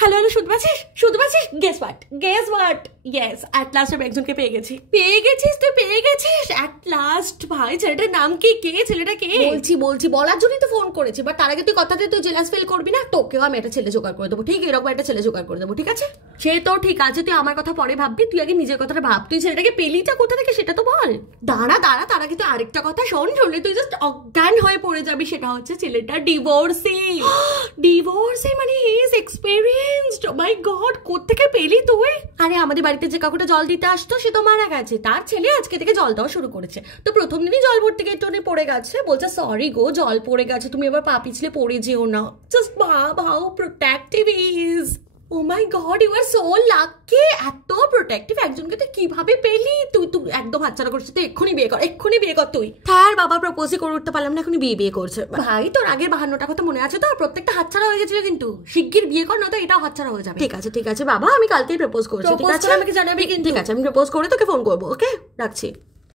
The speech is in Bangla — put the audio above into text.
হ্যালো হ্যালো, শুনতে পাচ্ছিস? শুনতে পাচ্ছিস? Guess what yes, at last আমি একজনকে পেয়ে গেছি। পেয়ে গেছিস? তুই পেয়ে গেছিস অ্যাট লাস্ট? ভাই ছেলেটার নাম কি? কে ছেলেটা? কে? বলছি বলার জন্যই তো ফোন করেছি, বাট তার আগে তুই কথা দিয়ে তুই জেলাস ফিল করবি না? তোকেও আমি একটা ছেলে জোগাড় করে দেবো, ঠিক এরকম একটা ছেলে জোগাড় করে দেবো, ঠিক আছে? সে তো ঠিক আছে, তুই আমার কথা পরে ভাববি, তুই আগে নিজের কথাটা ভাব। তুই ছেলেটাকে পেলিটা কোথা থেকে সেটা তো বল। দাঁড়া তার আগে তুই আরেকটা কথা শোন, শুনলে তুই জাস্ট অজ্ঞান হয়ে পড়ে যাবি। সেটা হচ্ছে ছেলেটা ডিভোর্সি। ডিভোর্সি মানে he is experienced. My god, কোত্থেকে পেলি তুই? আরে আমাদের বাড়িতে যে কাকুটা জল দিতে আসতো সে তো মারা গেছে, তার ছেলে আজকে থেকে জল দেওয়া শুরু করেছে। তো প্রথম দিনই জল ভর্তি গিয়ে টোনে পড়ে গেছে, বলছে সরি গো জল পড়ে গেছে, তুমি এবার পা পিছলে পড়ে যেও না। জাস্ট ভাব how protective is. Oh my God, you are so lucky. এত প্রোটেক্টিভ একজনকে তুই কিভাবে পেলি? তুই একদম হাতছাড়া করছিস। তুই এক্ষুনি বিয়ে কর তুই। তার বাবা প্রপোজই করে উঠতে পারলাম না, এখনই বিয়ে করছে। ভাই তোর আগের 52টা কথা মনে আছে তো? প্রত্যেকটা হাতছাড়া হয়ে গেছিল, কিন্তু শিগগির বিয়ে কর, না তো এটাও হাতছাড়া হয়ে যাবে। ঠিক আছে বাবা, আমি কালকেই প্রপোজ করছি, ঠিক আছে? আমাকে জানাবি কিন্তু। ঠিক আছে, আমি প্রপোজ করে তোকে ফোন করবো। ওকে, রাখছি।